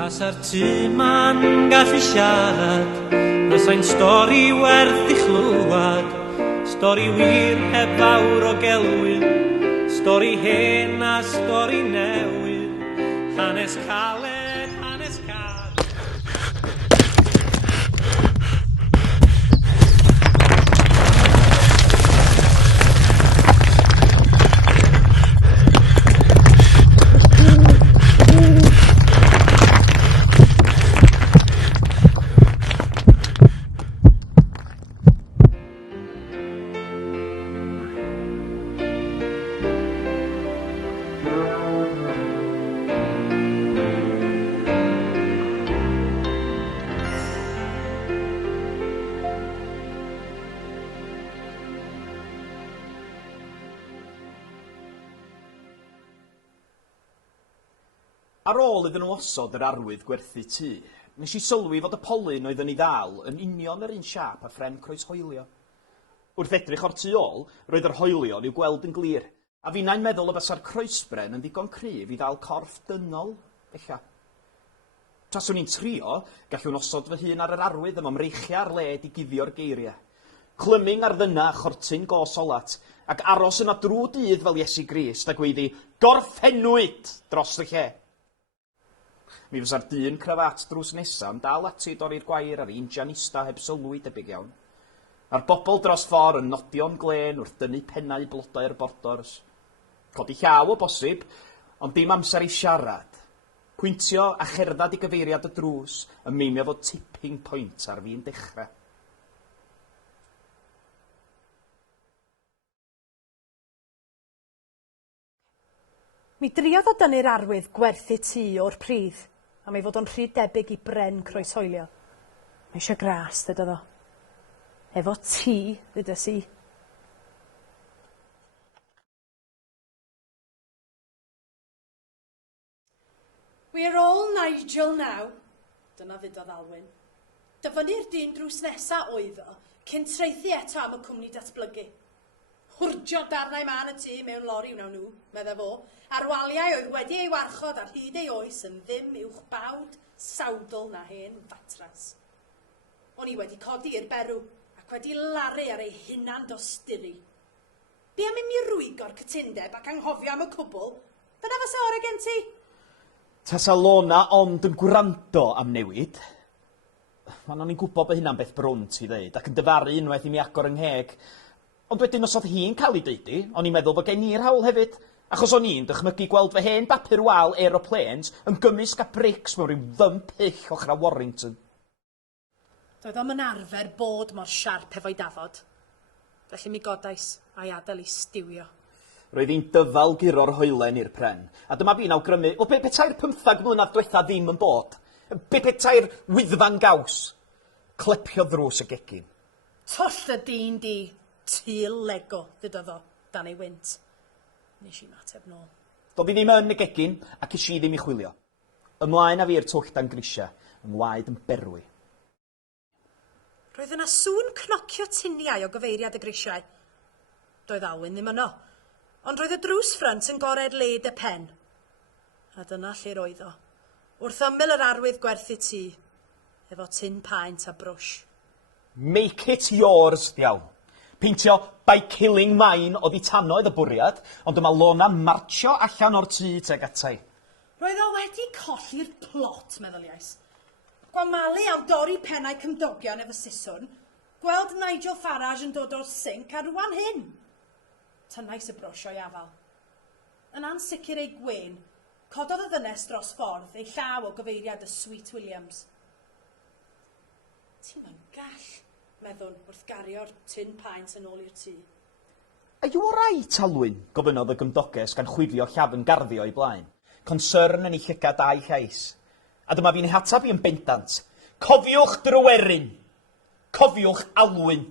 Tasa'r tŷ ma'n gallu siarad, fysa'n stori werth I chlywad, stori wir heb fawr o gelwydd, stori hen a stori newydd, hanes caled, hanes car. Ar ôl iddyn nhw osod yr arwydd gwerthu tŷ, nes I sylwi fod y polyn oeddwn I ddal yn union yr un siap a phren croeshoelio. Wrth edrych o'r tu ôl, roedd yr hoelion i'w gweld yn glir, a finna'n meddwl y bysa'r croesbren yn ddigon cryf I ddal corff dynol, ella. Taswn i'n trio, gallwn osod fy hun ar yr arwydd am ymreichia'r led I guddio'r geiriau. Clyming ar ddyna chortyn gos olat, ac aros yna drw dydd fel Iesu Grist a gweiddi, gorffenwyd dros y lle. Mi fysa'r dyn crafat drws nesaf yn dal ati dorri'r gwair ar un janista heb sylwi debyg iawn. A'r bobl dros ffordd yn nodio'n glen wrth dynnu pennau blodau'r bordors. Codi llaw o bosib, ond dim amser I siarad. Pwyntio a cherddad I gyfeiriad y drws yn meimio fod tipping point ar fi'n dechrau. Mi driodd o dynnu'r arwydd gwerthu tŷ o'r pridd, a mi fod o'n rhy debyg I bren croeshoelio. Mae eisiau gras, dydodd o. Efo tŷ, ddydes I. We're all Nigel now, dyna ddudodd Alwyn. Dyfynnu'r dyn drws nesa oedd o, cyn treithi eto am y cwmni datblygu. Hwrdio darnau man y tŷ mewn lori wnawn nhw, medda fo, a'r waliau oedd wedi ei warchod ar hyd ei oes yn ddim uwch bawd, sawdl na hen fatras. O'n I wedi codi i'r berw ac wedi laru ar ei hunan dosturi. Bi am I mi rwygo'r cytundeb ac anghofio am y cwbl, dyna fysa ore gen ti? Tasa Lona ond yn gwrando am newid. Fan o'n i'n gwybod bod hynna'n beth brwnt I ddeud, ac yn dyfaru unwaith I mi agor yng ngheg. Ond wedyn os oedd hi'n cael ei deud o'n i'n meddwl bod gen i'r hawl hefyd, achos o'n i'n dychmygu gweld fy hen bapur wal aeroplanes yn gymysg a brics mewn rhyw ddymp hyll ochra Warrington. Doedd o'm yn arfer bod mor siarp efo'i dafod. Felly mi godais a'i adael I stiwio. Roedd hi'n dyfal guro'r hoelen i'r pren, a dyma fi'n awgrymu, o be petai'r 15 mlynedd diwetha ddim yn bod? Be petai'r wyddfa'n gaws? Clepio ddrws y gegin. Toll y dyn di, tîl Lego, ddydodd o, dan ei wynt. Nes I mateb nôl. Doedd I ddim yn y gegin, ac is I ddim I chwilio. Ymlaen a fi'r twll dan grisia, yng ngwaed yn berwi. Roedd yna sŵn cnocio tiniau o gyfeiriad y grisiau. Doedd Alwyn ddim yno, ond roedd y drws ffrynt yn gored led y pen. A dyna lle roedd o, wrth ymyl yr arwydd gwerthu tŷ, efo tin paent a brwsh. Make it yours, diawl. Peintio by killing mine oedd I tanoedd y bwriad, ond dyma Lona marcio allan o'r tŷ teg atai. Roedd o wedi colli'r plot, meddyliais. Gwamalu am dorri pennau cymdogion efo siswn, gweld Nigel Farage yn dod o'r sinc a rwan hyn. Tynnais y brwsh o'i afal. Yn ansicr ei gwen, cododd y ddynes dros ffordd ei llaw o gyfeiriad y Sweet Williams. Ti'n yn gall, meddwn wrth gario'r tin paent yn ôl i'r tŷ. Are you alright, Alwyn? Gofynodd y gymdoges gan chwifio llafn garddio I blaen. Concern yn ei llygad a'i llais. A dyma fi'n hatab I yn bendant. Cofiwch Drywerin! Cofiwch Alwyn!